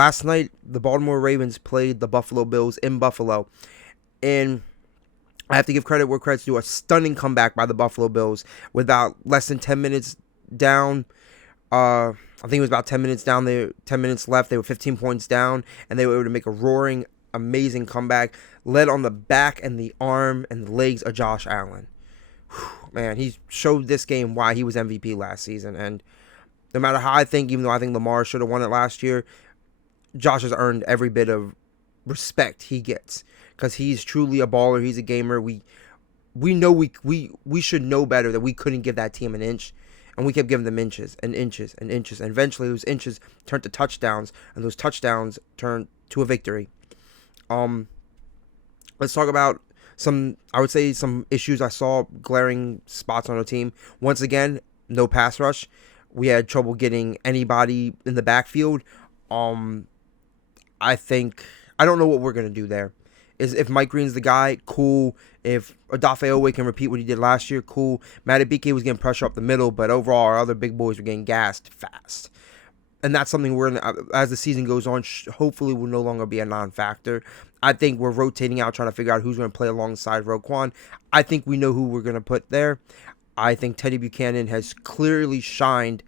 Last night, the Baltimore Ravens played the Buffalo Bills in Buffalo, and I have to give credit where credit's due. A stunning comeback by the Buffalo Bills with about less than 10 minutes down. I think it was about 10 minutes down there, 10 minutes left. They were 15 points down, and they were able to make a roaring, amazing comeback, led on the back and the arm and the legs of Josh Allen. Whew, man, he showed this game why he was MVP last season, and no matter how I think, even though I think Lamar should have won it last year, Josh has earned every bit of respect he gets because he's truly a baller. He's a gamer. We know we should know better that we couldn't give that team an inch, and we kept giving them inches and inches and inches, and eventually those inches turned to touchdowns, and those touchdowns turned to a victory. Let's talk about I would say some issues I saw, glaring spots on our team. Once again, no pass rush. We had trouble getting anybody in the backfield. I don't know what we're gonna do there. If Mike Green's the guy, cool. If Odafe Owe can repeat what he did last year, cool. Madubuike was getting pressure up the middle, but overall our other big boys were getting gassed fast. And that's something as the season goes on, hopefully will no longer be a non-factor. I think we're rotating out, trying to figure out who's going to play alongside Roquan. I think we know who we're going to put there. I think Teddy Buchanan has clearly shined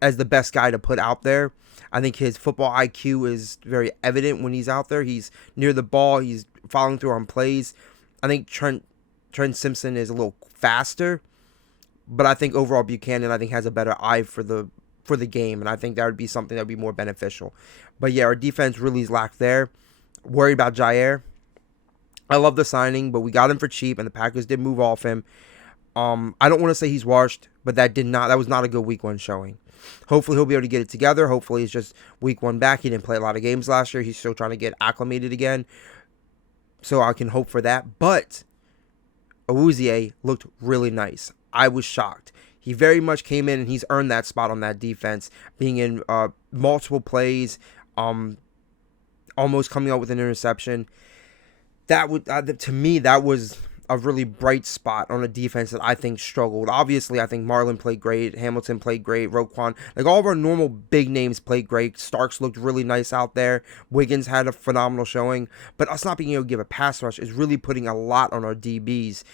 as the best guy to put out there. I think his football IQ is very evident when he's out there. He's near the ball. He's following through on plays. I think Trent Simpson is a little faster, but I think overall Buchanan has a better eye for the game, and I think that would be something that would be more beneficial. But yeah, our defense really is lacked there. Worried about Jair. I love the signing, but we got him for cheap, and the Packers did move off him. I don't want to say he's washed, but that was not a good week one showing. Hopefully he'll be able to get it together. Hopefully it's just week one back. He didn't play a lot of games last year. He's still trying to get acclimated again. So I can hope for that. But Awuzie looked really nice. I was shocked. He very much came in and he's earned that spot on that defense, being in multiple plays, almost coming out with an interception. To me, that was a really bright spot on a defense that I think struggled. Obviously, I think Marlon played great. Hamilton played great. Roquan. All of our normal big names played great. Starks looked really nice out there. Wiggins had a phenomenal showing. But us not being able to give a pass rush is really putting a lot on our DBs.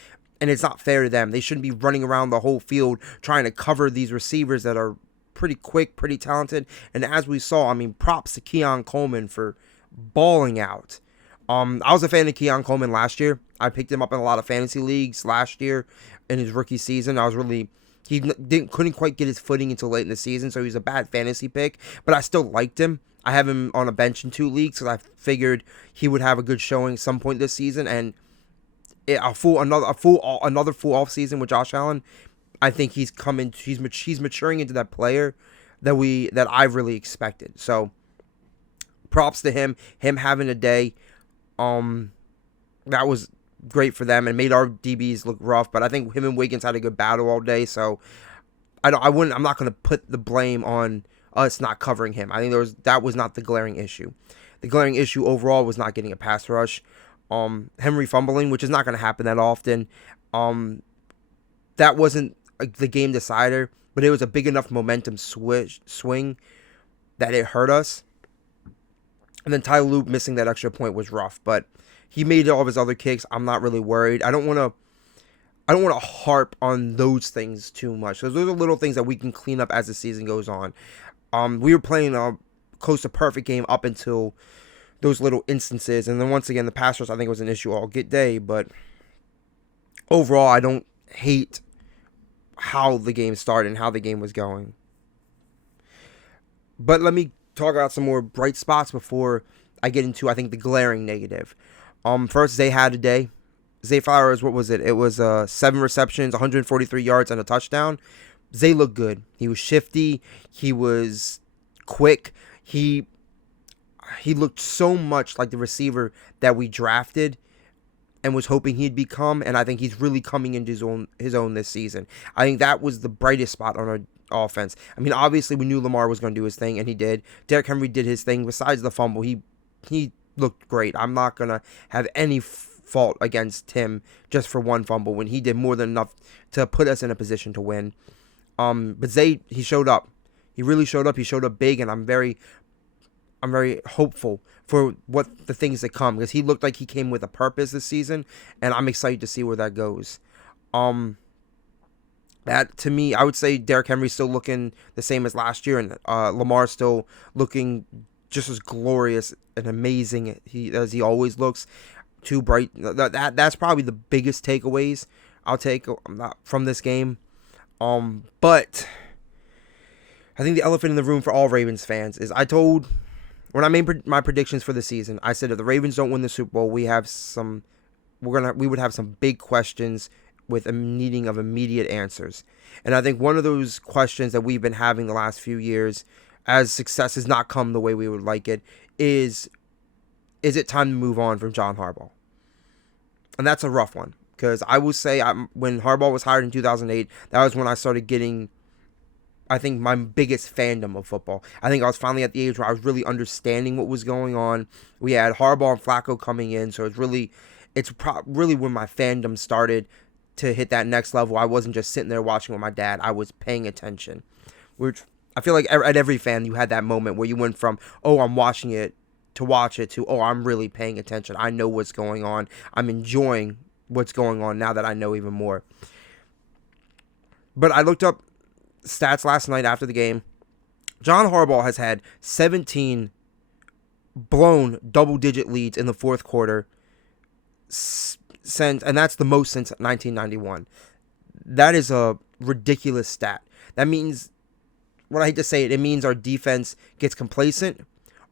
And it's not fair to them. They shouldn't be running around the whole field trying to cover these receivers that are pretty quick, pretty talented. And as we saw, props to Keon Coleman for balling out. I was a fan of Keon Coleman last year. I picked him up in a lot of fantasy leagues last year in his rookie season. He couldn't quite get his footing until late in the season, so he was a bad fantasy pick, but I still liked him. I have him on a bench in 2 leagues because I figured he would have a good showing some point this season, and another full off season with Josh Allen. I think he's maturing into that player that I really expected. So props to him having a day. That was great for them and made our DBs look rough, but I think him and Wiggins had a good battle all day, so I'm not going to put the blame on us not covering him. I think that was not the glaring issue. The glaring issue overall was not getting a pass rush. Henry fumbling, which is not going to happen that often. That wasn't the game decider, but it was a big enough momentum swing that it hurt us. And then Tyler Loop missing that extra point was rough, but he made all of his other kicks. I'm not really worried. I don't want to harp on those things too much, because those are little things that we can clean up as the season goes on. We were playing a close to perfect game up until those little instances, and then once again the pass rush I think was an issue all day. But overall, I don't hate how the game started and how the game was going. But let me talk about some more bright spots before I get into, I think, the glaring negative. First, Zay had a day. Zay Flowers, what was it? It was 7 receptions, 143 yards, and a touchdown. Zay looked good. He was shifty. He was quick. He looked so much like the receiver that we drafted and was hoping he'd become, and I think he's really coming into his own this season. I think that was the brightest spot on our offense. Obviously we knew Lamar was going to do his thing, and he did. Derrick Henry did his thing. Besides the fumble, he looked great. I'm not going to have any fault against him just for one fumble when he did more than enough to put us in a position to win. But Zay, he showed up. He really showed up. He showed up big, and I'm I'm very hopeful for what the things that come, because he looked like he came with a purpose this season, and I'm excited to see where that goes. Um, that to me, I would say Derrick Henry's still looking the same as last year, and Lamar's still looking just as glorious and amazing as he always looks. Too bright. That's probably the biggest takeaways I'll take from this game. But I think the elephant in the room for all Ravens fans is when I made my predictions for the season, I said if the Ravens don't win the Super Bowl, we would have some big questions with a needing of immediate answers. And I think one of those questions that we've been having the last few years, as success has not come the way we would like it, is it time to move on from John Harbaugh? And that's a rough one, because I will say when Harbaugh was hired in 2008, that was when I started getting, I think, my biggest fandom of football. I think I was finally at the age where I was really understanding what was going on. We had Harbaugh and Flacco coming in, so it's really when my fandom started to hit that next level. I wasn't just sitting there watching with my dad. I was paying attention. Which I feel like at every fan, you had that moment where you went from, oh, I'm watching it, to watch it, to, oh, I'm really paying attention. I know what's going on. I'm enjoying what's going on now that I know even more. But I looked up stats last night after the game. John Harbaugh has had 17 blown double-digit leads in the fourth quarter, and that's the most since 1991. That is a ridiculous stat. That means, what I hate to say it means our defense gets complacent,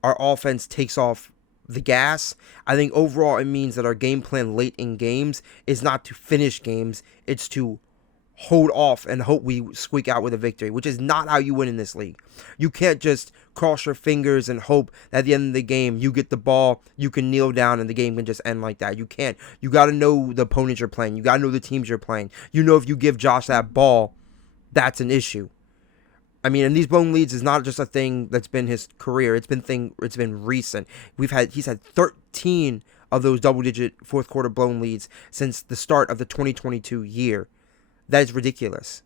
our offense takes off the gas. I think overall it means that our game plan late in games is not to finish games, it's to hold off and hope we squeak out with a victory, which is not how you win in this league. You can't just cross your fingers and hope that at the end of the game you get the ball, you can kneel down, and the game can just end like that. You can't. You got to know the opponents you're playing. You got to know the teams you're playing. You know if you give Josh that ball, that's an issue. I mean, and these blown leads is not just a thing that's been his career. It's been recent. He's had 13 of those double-digit fourth quarter blown leads since the start of the 2022 year. That is ridiculous.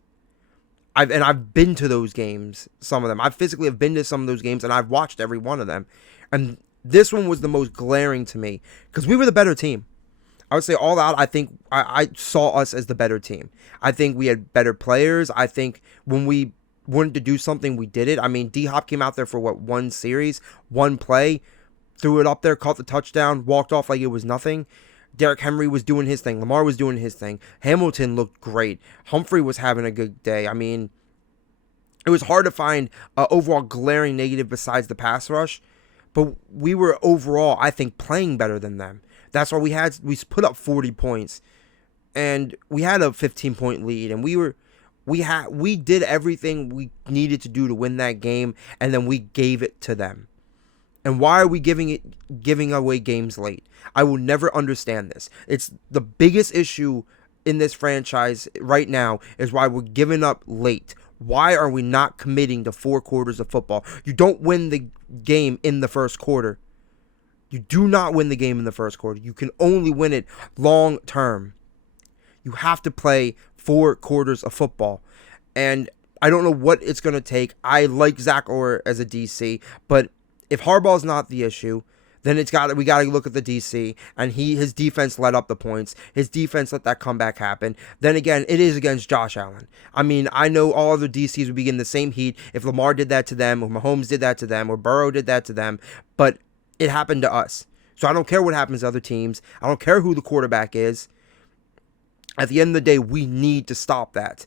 I've been to those games, some of them. I physically have been to some of those games, and I've watched every one of them. And this one was the most glaring to me because we were the better team. I would say all out, I think I saw us as the better team. I think we had better players. I think when we wanted to do something, we did it. I mean, D-Hop came out there for one series, one play, threw it up there, caught the touchdown, walked off like it was nothing. Derrick Henry was doing his thing. Lamar was doing his thing. Hamilton looked great. Humphrey was having a good day. I mean, it was hard to find overall glaring negative besides the pass rush, but we were overall, I think, playing better than them. That's why we put up 40 points, and we had a 15-point lead, and we did everything we needed to do to win that game, and then we gave it to them. And why are we giving away games late? I will never understand this. It's the biggest issue in this franchise right now is why we're giving up late. Why are we not committing to 4 quarters of football? You don't win the game in the first quarter. You do not win the game in the first quarter. You can only win it long term. You have to play 4 quarters of football. And I don't know what it's going to take. I like Zach Orr as a DC, but if Harbaugh's not the issue, then we got to look at the DC, and his defense let up the points. His defense let that comeback happen. Then again, it is against Josh Allen. I mean, I know all other DCs would be getting the same heat if Lamar did that to them, or Mahomes did that to them, or Burrow did that to them, but it happened to us. So I don't care what happens to other teams. I don't care who the quarterback is. At the end of the day, we need to stop that.